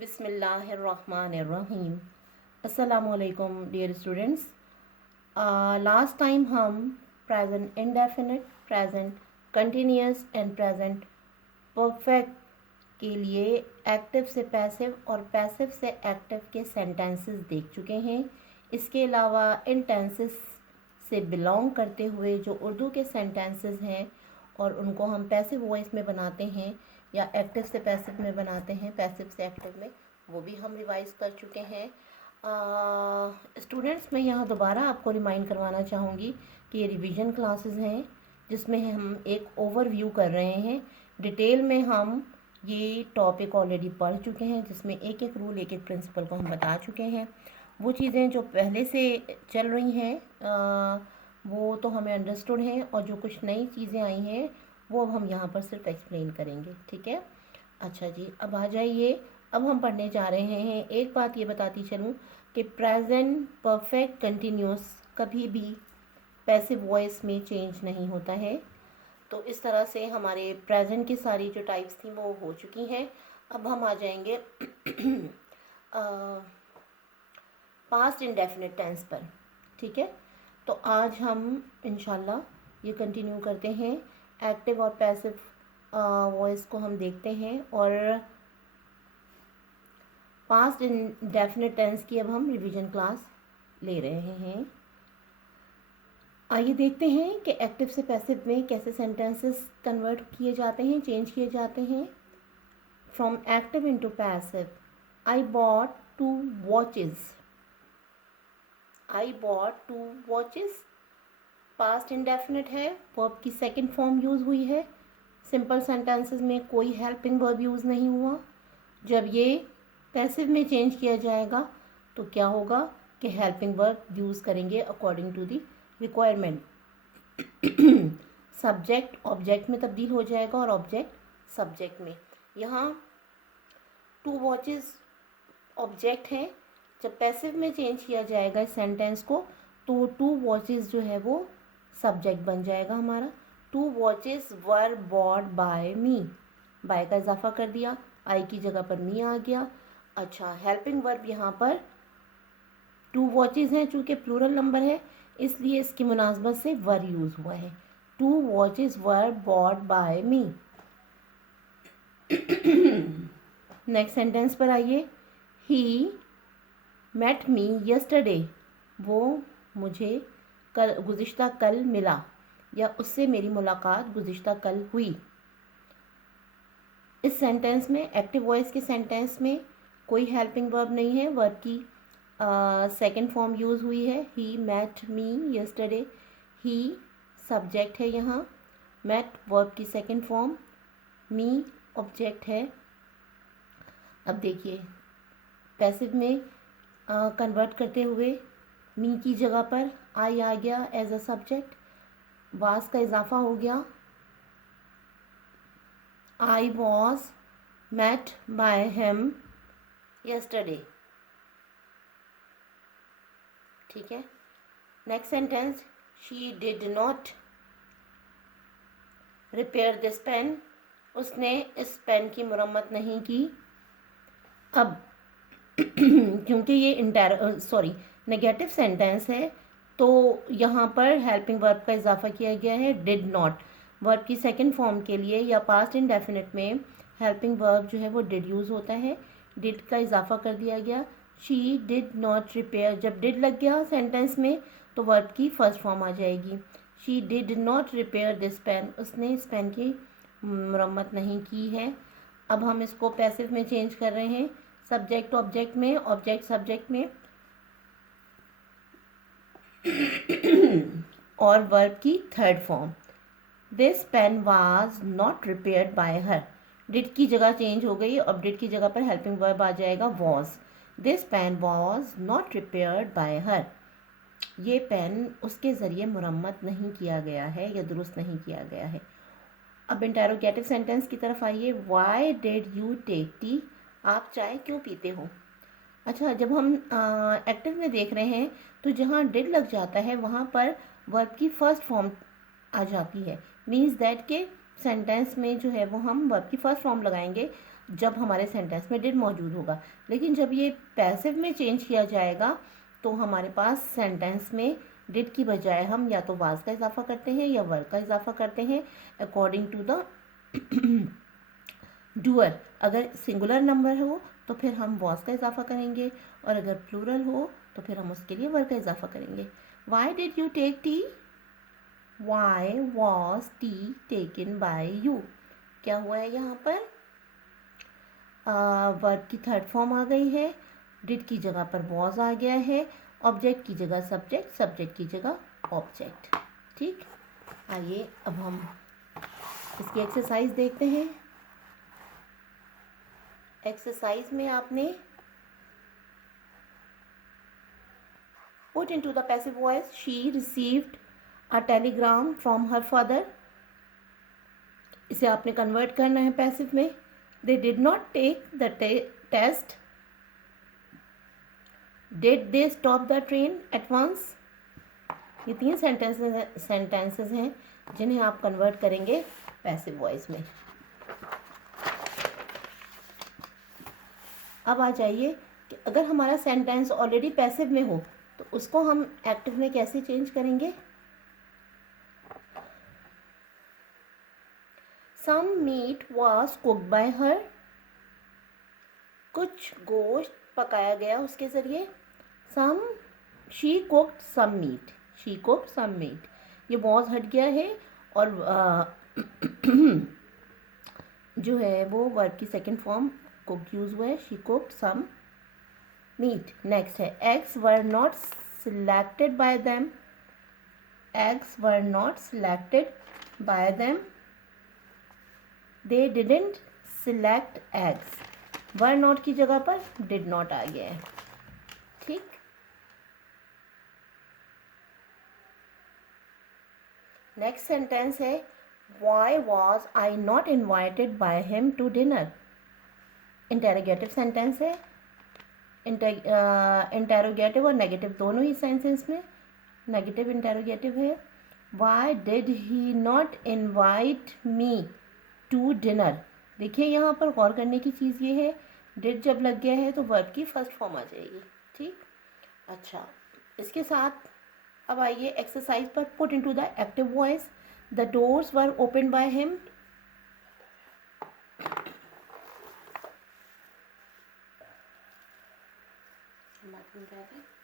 बिस्मिल्लाहिर्रहमानिर्रहीम। अस्सलामुअलैकुम dear students. Last time हम present indefinite, present continuous and present perfect के लिए एक्टिव से पैसिव और पैसिव से एक्टिव के सेंटेंसेस देख चुके हैं। इसके अलावा इन टेंसेस से बिलोंग करते हुए जो उर्दू के सेंटेंसेस हैं और उनको हम पैसिव वॉइस में बनाते हैं या एक्टिव से पैसिव में बनाते हैं, पैसिव से एक्टिव में, वो भी हम रिवाइज कर चुके हैं। स्टूडेंट्स, मैं यहाँ दोबारा आपको रिमाइंड करवाना चाहूँगी कि ये रिवीजन क्लासेस हैं जिसमें हम एक ओवरव्यू कर रहे हैं। डिटेल में हम ये टॉपिक ऑलरेडी पढ़ चुके हैं जिसमें एक एक रूल, एक एक प्रिंसिपल को हम बता चुके हैं। वो चीज़ें जो पहले से चल रही हैं वो तो हमें अंडरस्टूड हैं, और जो कुछ नई चीज़ें आई हैं वो अब हम यहाँ पर सिर्फ एक्सप्लेन करेंगे। ठीक है, अच्छा जी, अब आ जाइए। अब हम पढ़ने जा रहे हैं। एक बात ये बताती चलूँ कि प्रेजेंट परफेक्ट कंटिन्यूस कभी भी पैसिव वॉइस में चेंज नहीं होता है। तो इस तरह से हमारे प्रेजेंट की सारी जो टाइप्स थी वो हो चुकी हैं। अब हम आ जाएंगे पास्ट इंडेफिनिट टेंस पर। ठीक है, तो आज हम इंशाल्लाह ये कंटिन्यू करते हैं। एक्टिव और पैसिव वॉइस को हम देखते हैं और पास्ट इंडेफिनिट टेंस की अब हम रिवीजन क्लास ले रहे हैं। आइए देखते हैं कि एक्टिव से पैसिव में कैसे सेंटेंसेस कन्वर्ट किए जाते हैं, चेंज किए जाते हैं। From active into passive, I bought 2 watches. I bought 2 watches past indefinite है, वर्ब की सेकंड फॉर्म यूज़ हुई है। सिंपल सेंटेंसेस में कोई हेल्पिंग वर्ब यूज़ नहीं हुआ। जब ये पैसिव में चेंज किया जाएगा तो क्या होगा कि हेल्पिंग वर्ब यूज़ करेंगे according to the requirement. Subject object में तब्दील हो जाएगा और ऑब्जेक्ट सब्जेक्ट में। यहाँ 2 वॉचेस ऑब्जेक्ट है। जब पैसिव में चेंज किया जाएगा इस सेंटेंस को तो 2 वॉचेस जो है वो सब्जेक्ट बन जाएगा हमारा। 2 watches were bought by me, by का इजाफा कर दिया, आई की जगह पर मी आ गया। अच्छा, हेल्पिंग वर्ब यहाँ पर 2 वॉचेस हैं, चूँकि प्लूरल नंबर है इसलिए इसकी मुनासबत से वर यूज़ हुआ है। 2 watches were bought by me. Next sentence पर आइए। ही मेट मी यस्टरडे, वो मुझे गुज़िश्ता कल मिला या उससे मेरी मुलाकात गुज़िश्ता कल हुई। इस सेंटेंस में, एक्टिव वॉइस के सेंटेंस में कोई हेल्पिंग वर्ब नहीं है। वर्ब की सेकंड फॉर्म यूज़ हुई है। He met me yesterday, he subject है यहाँ, मेट वर्ब की सेकंड फॉर्म, मी ऑब्जेक्ट है। अब देखिए पैसिव में कन्वर्ट करते हुए मी की जगह पर आई आ गया एज अ सब्जेक्ट, वास का इजाफा हो गया। I was met by him yesterday. ठीक है, next sentence, she did not repair this pen, उसने इस पेन की मरम्मत नहीं की। अब क्योंकि ये नेगेटिव सेंटेंस है तो यहाँ पर हेल्पिंग वर्ब का इजाफा किया गया है डिड नॉट। वर्ब की सेकंड फॉर्म के लिए या पास्ट इंडेफिनिट में हेल्पिंग वर्ब जो है वो डिड यूज़ होता है, डिड का इजाफा कर दिया गया। शी डिड नॉट रिपेयर, जब डिड लग गया सेंटेंस में तो वर्ब की फर्स्ट फॉर्म आ जाएगी। She did not repair this pen, उसने इस पेन की मरम्मत नहीं की है। अब हम इसको पैसिव में चेंज कर रहे हैं, सब्जेक्ट ऑब्जेक्ट में, ऑब्जेक्ट सब्जेक्ट में और वर्ब की third form. This pen was not repaired by her, did की जगह चेंज हो गई, अब डिड की जगह पर हेल्पिंग वर्ब आ जाएगा was. This pen was not repaired by her, ये पेन उसके ज़रिए मुरम्मत नहीं किया गया है या दुरुस्त नहीं किया गया है। अब इंटेरोगेटिव सेंटेंस की तरफ आइए। Why did you take tea, आप चाय क्यों पीते हो। अच्छा, जब हम एक्टिव में देख रहे हैं तो जहाँ डिड लग जाता है वहाँ पर वर्ब की फर्स्ट फॉर्म आ जाती है। मीन्स दैट के सेंटेंस में जो है वो हम वर्ब की फर्स्ट फॉर्म लगाएंगे जब हमारे सेंटेंस में डिड मौजूद होगा। लेकिन जब ये पैसिव में चेंज किया जाएगा तो हमारे पास सेंटेंस में डिड की बजाय हम या तो वाज का इजाफा करते हैं या वर्ब का इजाफा करते हैं अकॉर्डिंग टू द डूअर। अगर सिंगुलर नंबर हो तो फिर हम वॉज का इजाफा करेंगे, और अगर प्लूरल हो तो फिर हम उसके लिए वर्ब का इजाफा करेंगे। Why did you take tea? Why was tea taken by you? क्या हुआ है यहाँ पर? वर्ब की थर्ड फॉर्म आ गई है, डिड की जगह पर वॉज आ गया है, ऑब्जेक्ट की जगह सब्जेक्ट, सब्जेक्ट की जगह ऑब्जेक्ट। ठीक, आइए अब हम इसकी एक्सरसाइज देखते हैं। एक्सरसाइज में आपने put into the passive voice, she received a telegram from her father। इसे आपने कन्वर्ट करना है पैसिव में। they did not take the test। did they stop the train at once? ये 3 सेंटेंसेस हैं जिन्हें आप कन्वर्ट करेंगे पैसिव वॉइस में। अब आ जाइए कि अगर हमारा सेंटेंस ऑलरेडी पैसिव में हो तो उसको हम एक्टिव में कैसे चेंज करेंगे। Some meat was cooked by her. कुछ गोश्त पकाया गया उसके ज़रिए। Some she cooked some meat. She cooked some meat. ये वॉज हट गया है और जो है वो वर्ब की सेकेंड फॉर्म कुक्ड यूज हुआ है, she cooked some meat. Next है eggs were not selected by them। eggs were not selected by them। they didn't select eggs। were not की जगह पर did not आ गया है। ठीक, नेक्स्ट सेंटेंस है why was I not invited by him to dinner। Interrogative sentence है। Interrogative और negative दोनों ही सेंटेंस में नेगेटिव इंटेरोगेटिव है। Why did he not invite me to dinner. देखिए यहाँ पर गौर करने की चीज़ ये है, डिड जब लग गया है तो वर्ब की फर्स्ट फॉर्म आ जाएगी। ठीक, अच्छा, इसके साथ अब आइए एक्सरसाइज पर। Put into the active voice, the doors were open by him. बात